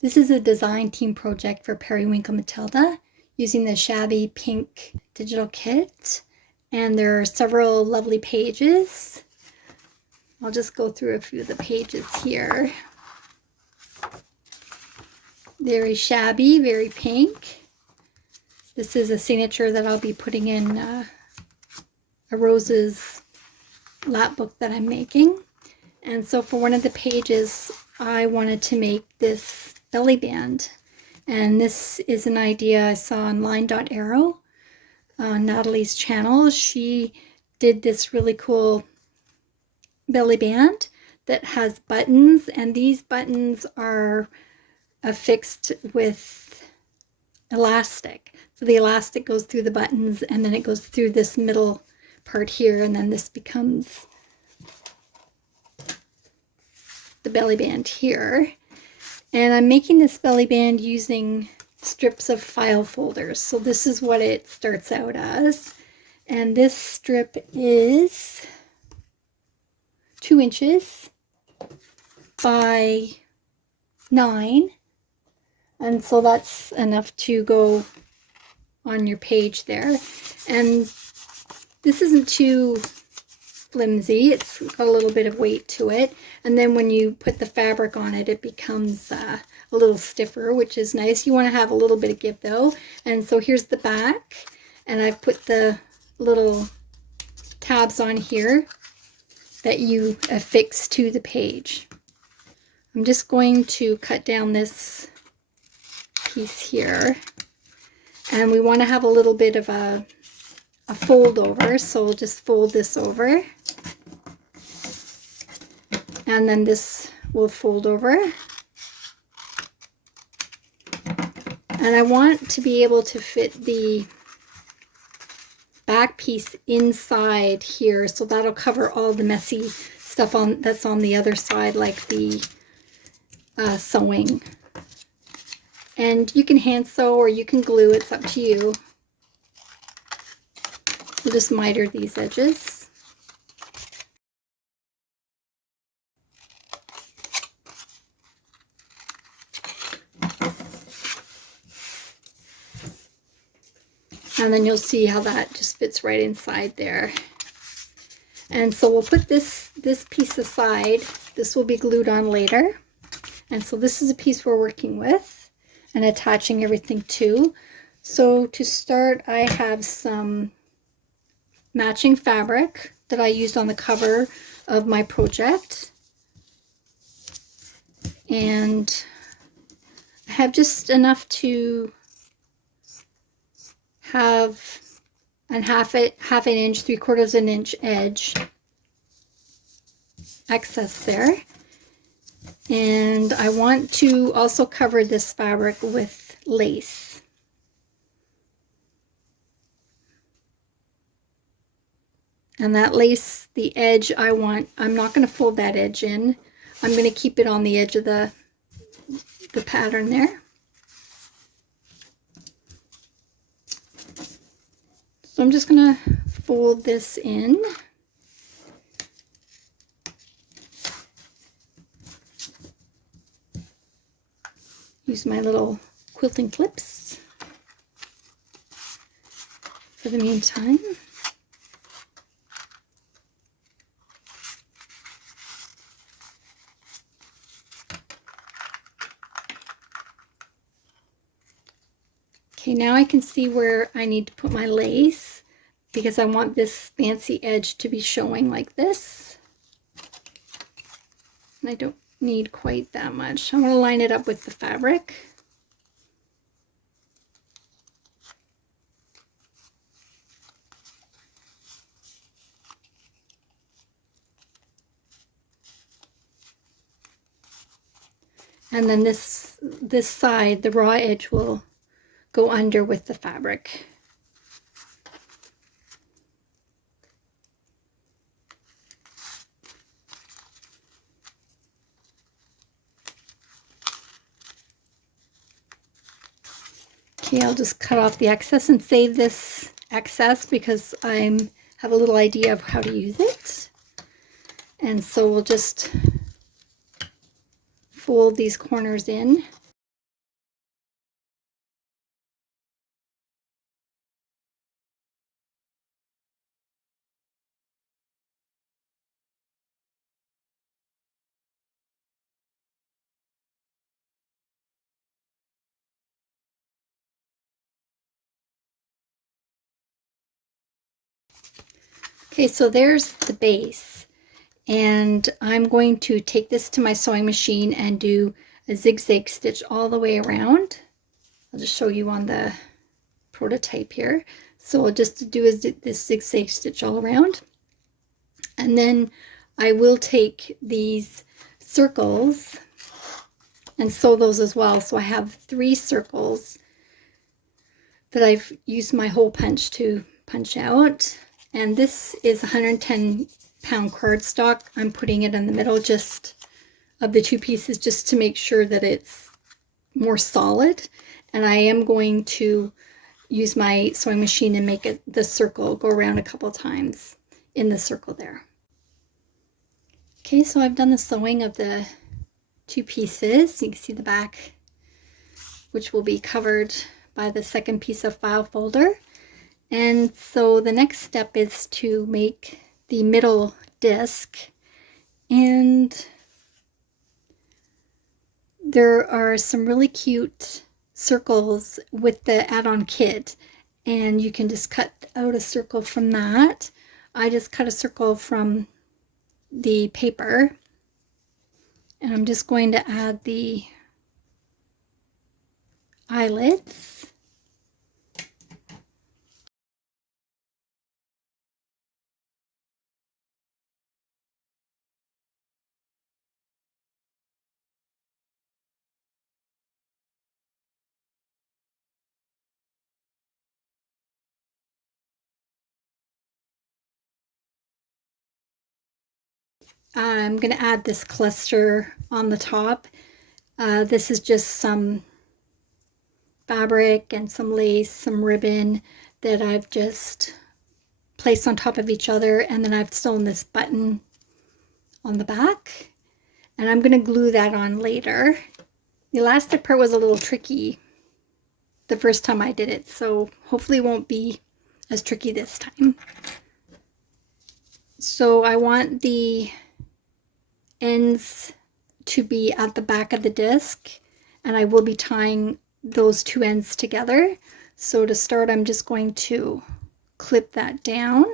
This is a design team project for Periwinkle Matilda using the Shabby Pink Digital Kit, and there are several lovely pages. I'll just go through a few of the pages here. Very shabby, very pink. This is a signature that I'll be putting in a Rose's lap book that I'm making. And so for one of the pages, I wanted to make this belly band. And this is an idea I saw on Line.arrow on Natalie's channel. She did this really cool belly band that has buttons, and these buttons are affixed with elastic. So the elastic goes through the buttons, and then it goes through this middle part here, and then this becomes the belly band here. And I'm making this belly band using strips of file folders. So this is what it starts out as. And this strip is 2 inches by 9. And so that's enough to go on your page there. And this isn't too flimsy. It's got a little bit of weight to it, and then when you put the fabric on it, it becomes a little stiffer, which is nice. You want to have a little bit of give though. And so here's the back, and I've put the little tabs on here that you affix to the page. I'm just going to cut down this piece here, and we want to have a little bit of a fold over, so we'll just fold this over, and then this will fold over. And I want to be able to fit the back piece inside here, so that'll cover all the messy stuff that's on the other side, like the sewing. And you can hand sew or you can glue, it's up to you. We'll just miter these edges. And then you'll see how that just fits right inside there. And so we'll put this piece aside. This will be glued on later. And so this is a piece we're working with and attaching everything to. So to start, I have some matching fabric that I used on the cover of my project, and I have just enough to have a half an inch, 3/4 an inch edge excess there. And I want to also cover this fabric with lace. And that lace, the edge, I'm not going to fold that edge in. I'm going to keep it on the edge of the pattern there. So I'm just going to fold this in. Use my little quilting clips for the meantime. Okay, now I can see where I need to put my lace because I want this fancy edge to be showing like this. And I don't need quite that much. I'm going to line it up with the fabric. And then this side, the raw edge, will go under with the fabric. Okay, I'll just cut off the excess and save this excess because I have a little idea of how to use it. And so we'll just fold these corners in. Okay, so there's the base, and I'm going to take this to my sewing machine and do a zigzag stitch all the way around. I'll just show you on the prototype here. So I'll just do this zigzag stitch all around, and then I will take these circles and sew those as well. So I have 3 circles that I've used my hole punch to punch out, and this is 110-pound cardstock. I'm putting it in the middle just of the 2 pieces just to make sure that it's more solid, and I am going to use my sewing machine and make the circle go around a couple times in the circle there. Okay, so I've done the sewing of the 2 pieces. You can see the back, which will be covered by the second piece of file folder. And so the next step is to make the middle disc, and there are some really cute circles with the add-on kit, and you can just cut out a circle from that. I just cut a circle from the paper, and I'm just going to add the eyelets. I'm going to add this cluster on the top. This is just some fabric and some lace, some ribbon that I've just placed on top of each other, and then I've sewn this button on the back, and I'm going to glue that on later. The elastic part was a little tricky the first time I did it, so hopefully it won't be as tricky this time. So I want the ends to be at the back of the disc, and I will be tying those 2 ends together. So to start, I'm just going to clip that down.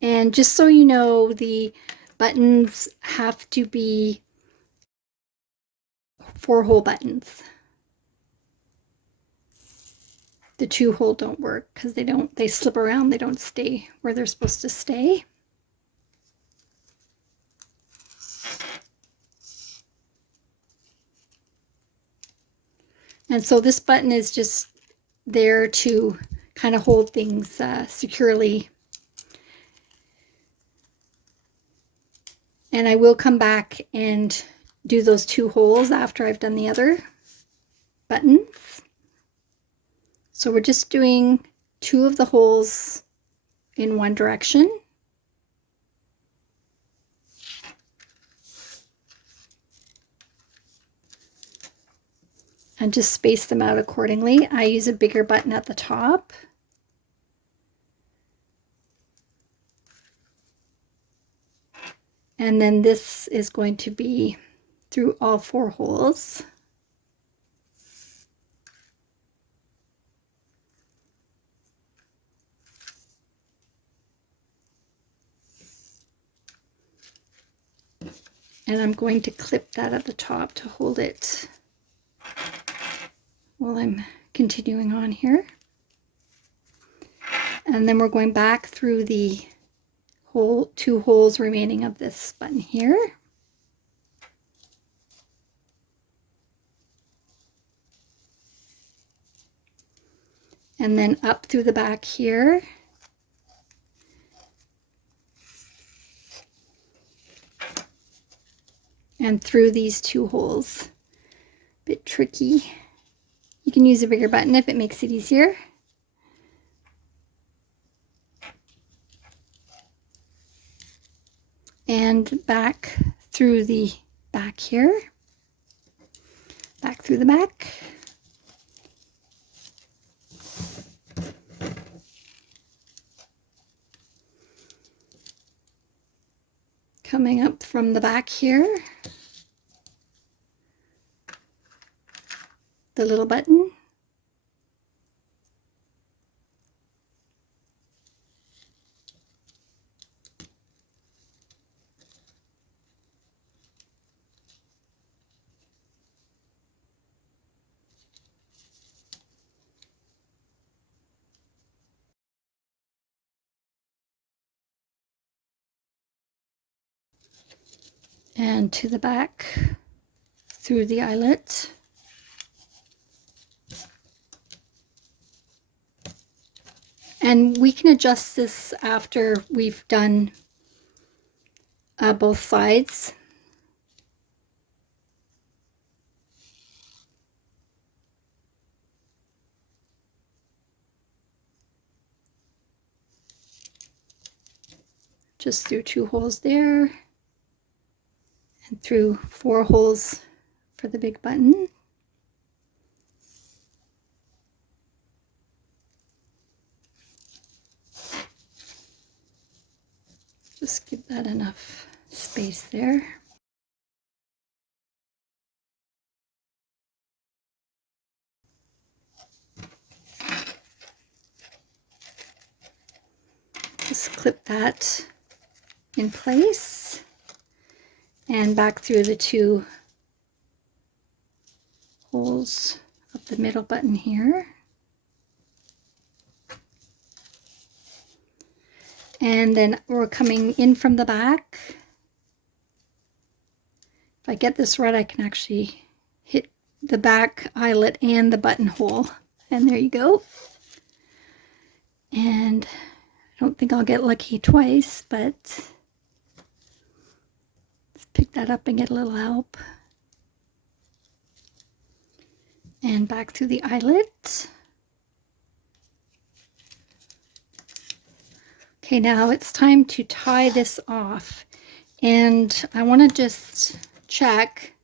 And just so you know, the buttons have to be 4-hole buttons. The 2-hole don't work because they slip around, they don't stay where they're supposed to stay. And so this button is just there to kind of hold things securely. And I will come back and do those 2 holes after I've done the other buttons. So we're just doing 2 of the holes in one direction. And just space them out accordingly. I use a bigger button at the top. And then this is going to be through all 4 holes. And I'm going to clip that at the top to hold it while I'm continuing on here. And then we're going back through the 2 holes remaining of this button here. And then up through the back here. And through these 2 holes. Bit tricky. You can use a bigger button if it makes it easier. And back through the back here. Back through the back. Coming up from the back here. The little button. and to the back through the eyelet. And we can adjust this after we've done both sides. Just through 2 holes there, and through 4 holes for the big button. Just give that enough space there. Just clip that in place and back through the 2 holes of the middle button here. And then we're coming in from the back. If I get this right, I can actually hit the back eyelet and the buttonhole. And there you go. And I don't think I'll get lucky twice, but let's pick that up and get a little help. And back through the eyelet. Okay, now it's time to tie this off. And I want to just check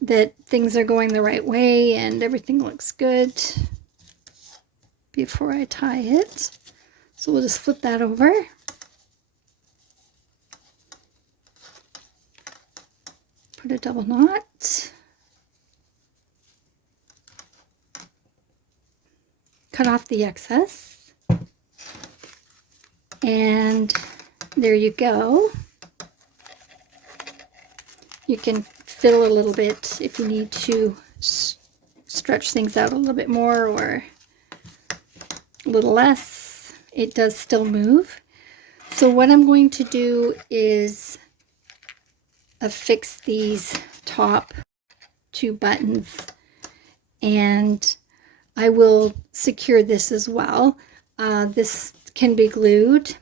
that things are going the right way and everything looks good before I tie it. So we'll just flip that over. Put a double knot. Cut off the excess. And there you go. You can fill a little bit if you need to stretch things out a little bit more or a little less. It does still move. So what I'm going to do is affix these top 2 buttons, and I will secure this as well. This can be glued,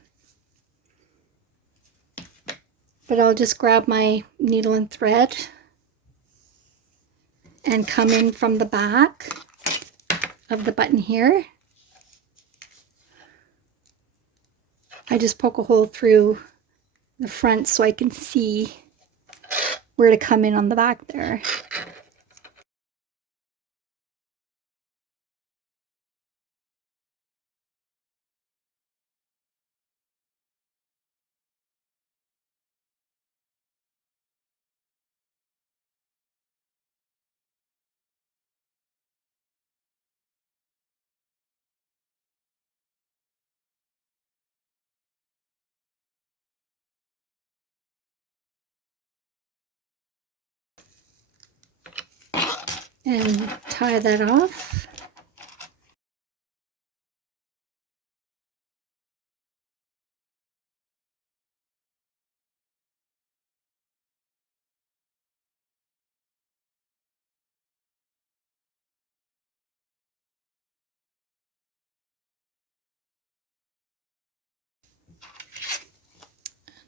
but I'll just grab my needle and thread and come in from the back of the button here. I just poke a hole through the front so I can see where to come in on the back there. And tie that off.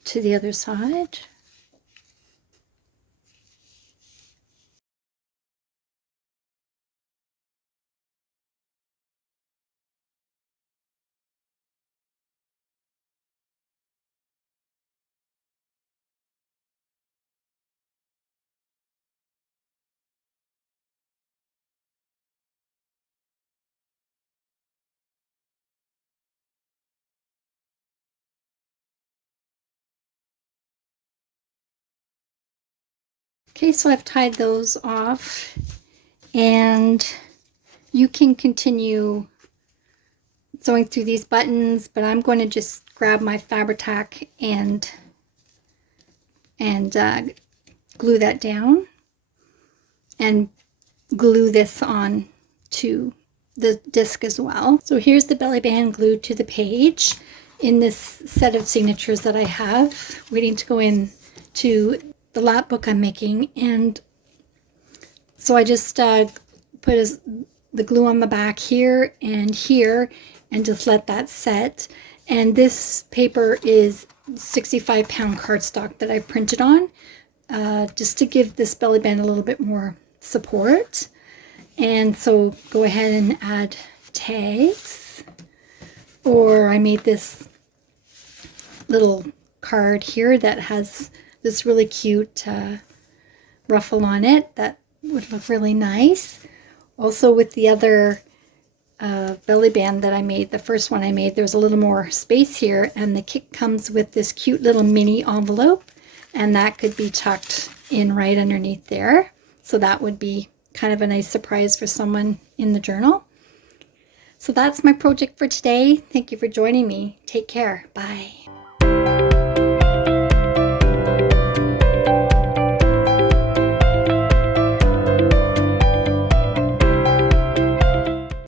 To the other side. Okay, so I've tied those off, and you can continue sewing through these buttons, but I'm going to just grab my Fabri-Tac and glue that down and glue this on to the disc as well. So here's the belly band glued to the page in this set of signatures that I have waiting to go in to the lap book I'm making. And so I just put the glue on the back here, and just let that set. And this paper is 65-pound cardstock that I printed on, just to give this belly band a little bit more support. And so go ahead and add tags, or I made this little card here that has this really cute ruffle on it that would look really nice. Also, with the other belly band that I made, the first one I made, there's a little more space here, and the kit comes with this cute little mini envelope, and that could be tucked in right underneath there. So that would be kind of a nice surprise for someone in the journal. So that's my project for today. Thank you for joining me. Take care. Bye.